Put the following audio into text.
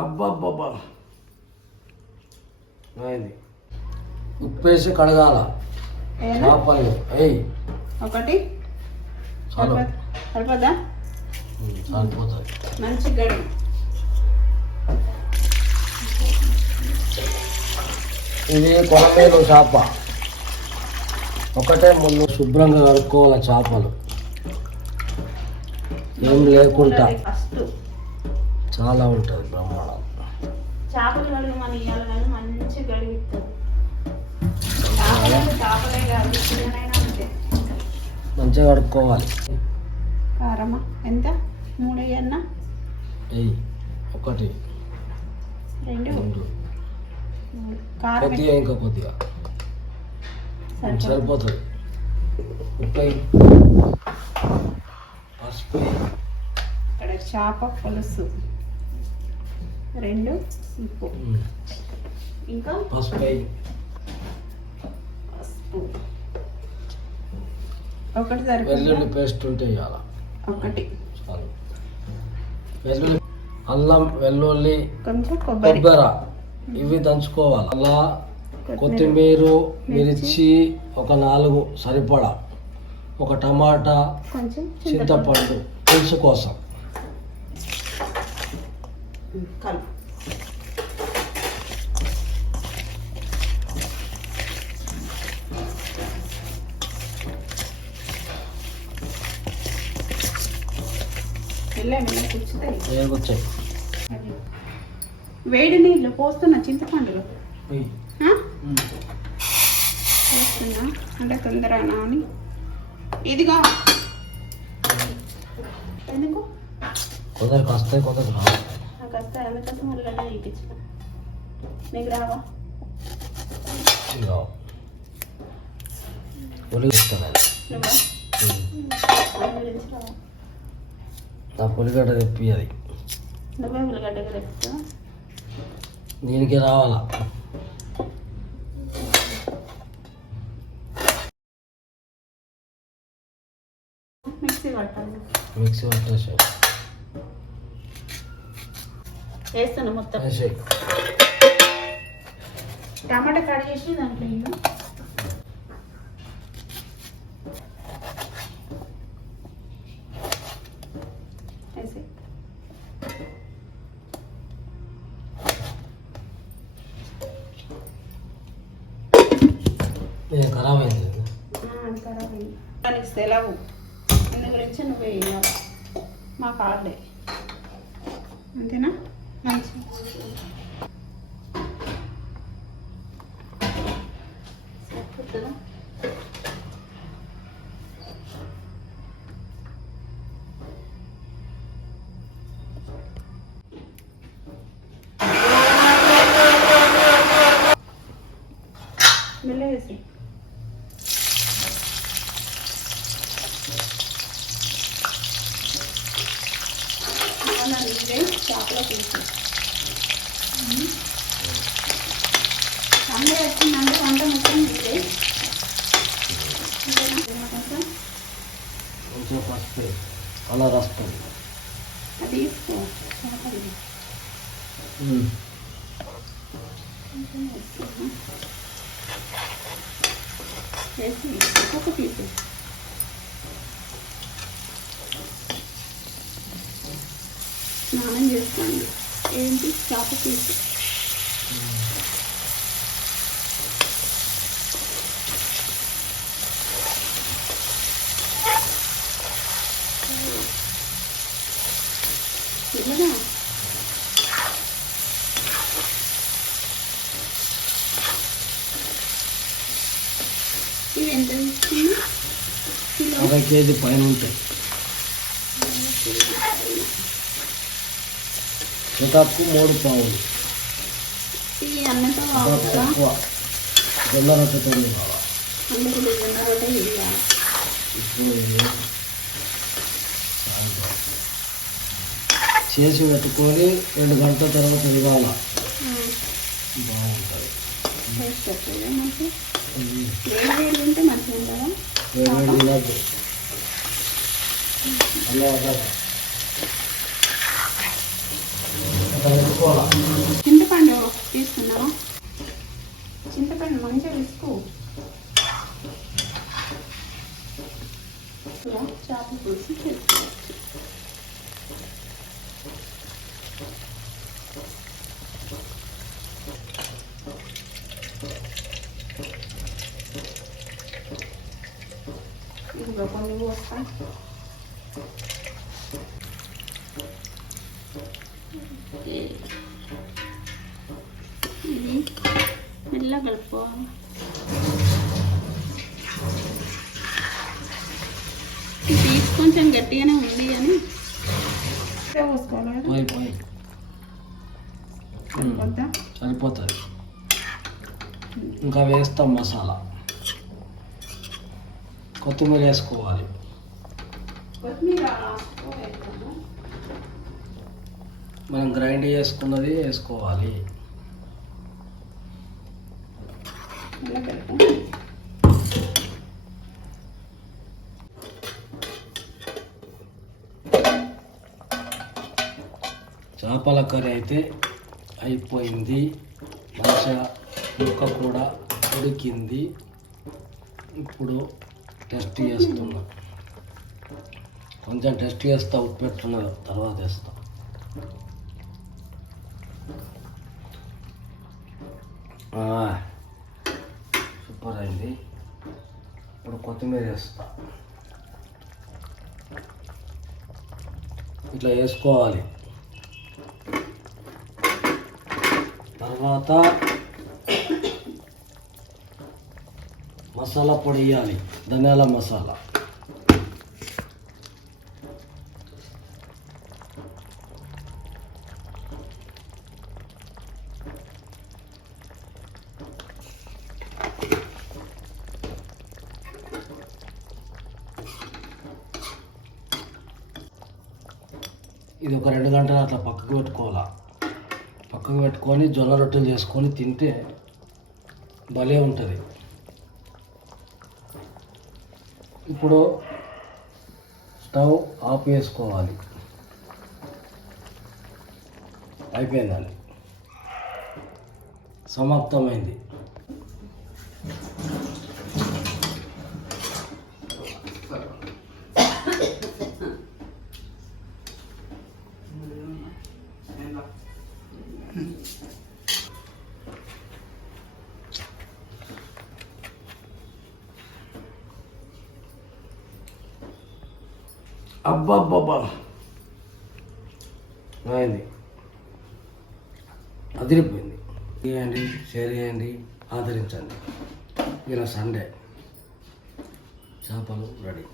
అబ్బబ్బబ్బా ఉప్పేసి కడగాల చేపలు. ఒకటి సరిపోదా? సరిపోతుంది. మంచి గడి. ఇది కొనమేలు చేప. ఒకటే ముందు శుభ్రంగా కడుక్కోవాలి చేపలు, ఏం లేకుండా. చాలా ఉంటుంది బ్రహ్మాండం. చేపలు కడుగు మన ఇయ్యాలి కానీ మంచి గడిగిస్తుంది. మంచిగా కడుక్కోవాలి. కారమా ఎంత? 3 అన్నా? ఒకటి 2 కొద్దిగా, ఇంకా కొద్దిగా సరిపోతుంది. ఉప్పు, పసుపు, ఇక్కడ చేప పులుసు 2, ఉప్పు, ఇంకా పసుపు, ఒకటి సరిపోతుంది. వెల్లుల్లి పేస్ట్ ఉంటే ఇవ్వాలి ఒకటి చాలు. వెల్లుల్లి, అల్లం, వెల్లుల్లి, కొంచెం కొబ్బరి ఇవి దంచుకోవాలి. అలా కొత్తిమీర, మిర్చి ఒక 4 సరిపడా, ఒక టమాటా, కొంచెం చింతపండు పులుసు కోసం. కలుపు. వచ్చాయి. వేడి నీళ్ళు పోస్తున్నా, చింతపండులో పోస్తున్నా అంటే తొందరగా అని. ఇదిగా ఎందుకు కొందరికి వస్తాయి, కొందరికి రావు. నాకు వస్తాయి, అందుకోసం ఉల్లిగడ్డ తీపించిన. నీకు రావా? నువ్వా నా పులిగడ్డ తెప్పి, అది నువ్వే ఉల్లిగడ్డ తెప్పిస్తా. దీనికి రావాలా? మిక్సీ పట్టాలి. మిక్సీ పట్టేసి వేస్తాను మొత్తం. టమాటా కట్ చేసి దాంట్లో వేసి ఖరాబ్ అయింది. ఖరాబ్ అయింది. దానికి సెలవు. అందు గురించి నువ్వు వేయాలి. మా కార్డే అంతేనా? మంచి సరిపోతుందా? మెల్లవేసి చేపలో తీసి అందరూ వచ్చిందంటే వంట మొత్తం మీదే. కొంచెం పసుపు, కలర్ వస్తుంది. అది వేసుకో. వేసి ఒక పీసు స్నానం చేసుకోండి. ఏంటి? చేప పీసు. ఇలాగా ఇవి ఎంత తీసుకున్నా? కిలో 1 కేజీ పైన ఉంటాయి. తక్కువ 3 పావులు. ఈ అన్నంతో తక్కువ జొన్న రొట్టెతో కావాలి. అందుకు జొన్న రొట్టె వేయాలి. ఇప్పుడు చేసి పెట్టుకొని 2 గంటల తర్వాత ఇవ్వాలి. బాగుంటుంది. టేస్ట్ వస్తుంది. మంచి వేడి ఉంటే మంచిగా ఉంటుందా? వేడి తినద్దు. అలా అట్లా పెట్టుకోవాలి. చింతపండు తీసుకున్నావా? చింతపండు మంచిగా తీసుకో. ఇలా చేపల పులుసు చేసుకోవచ్చు. ఇందులో కొన్ని పోస్తా. ఇది మెల్లగా కలుపుకోవాలి. పీస్ కొంచెం గట్టిగానే ఉంది కానీ పోసుకోవాలి. పోయి పోయి సరిపోతుంది. ఇంకా వేస్తాం మసాలా. కొత్తిమీర వేసుకోవాలి. కొత్తిమీర మనం గ్రైండ్ చేసుకున్నది వేసుకోవాలి. చేపల కర్రీ అయితే అయిపోయింది. మంచిగా ముక్క కూడా ఉడికింది. ఇప్పుడు టెస్ట్ చేస్తున్నా. కొంచెం టెస్ట్ చేస్తా. ఉప్పు పెట్టుకున్న తర్వాత వేస్తా. సూపర్ అయింది. ఇప్పుడు కొత్తిమీర వేస్తా. ఇట్లా వేసుకోవాలి. తర్వాత మసాలా పొడి వేయాలి. ధనియాల మసాలా. ఇది ఒక 2 గంటలు అట్లా పక్కకు పెట్టుకోవాలా. పక్కకు పెట్టుకొని జొన్న రొట్టెలు చేసుకొని తింటే భలే ఉంటుంది. ఇప్పుడు స్టవ్ ఆఫ్ చేసుకోవాలి. అయిపోయిందండి. సమాప్తమైంది. అబ్బాబ్బాబ్బా అయింది. అదిరిపోయింది. చేయండి, షేర్ చేయండి, ఆదరించండి. ఇలా సండే చేపలు రెడీ.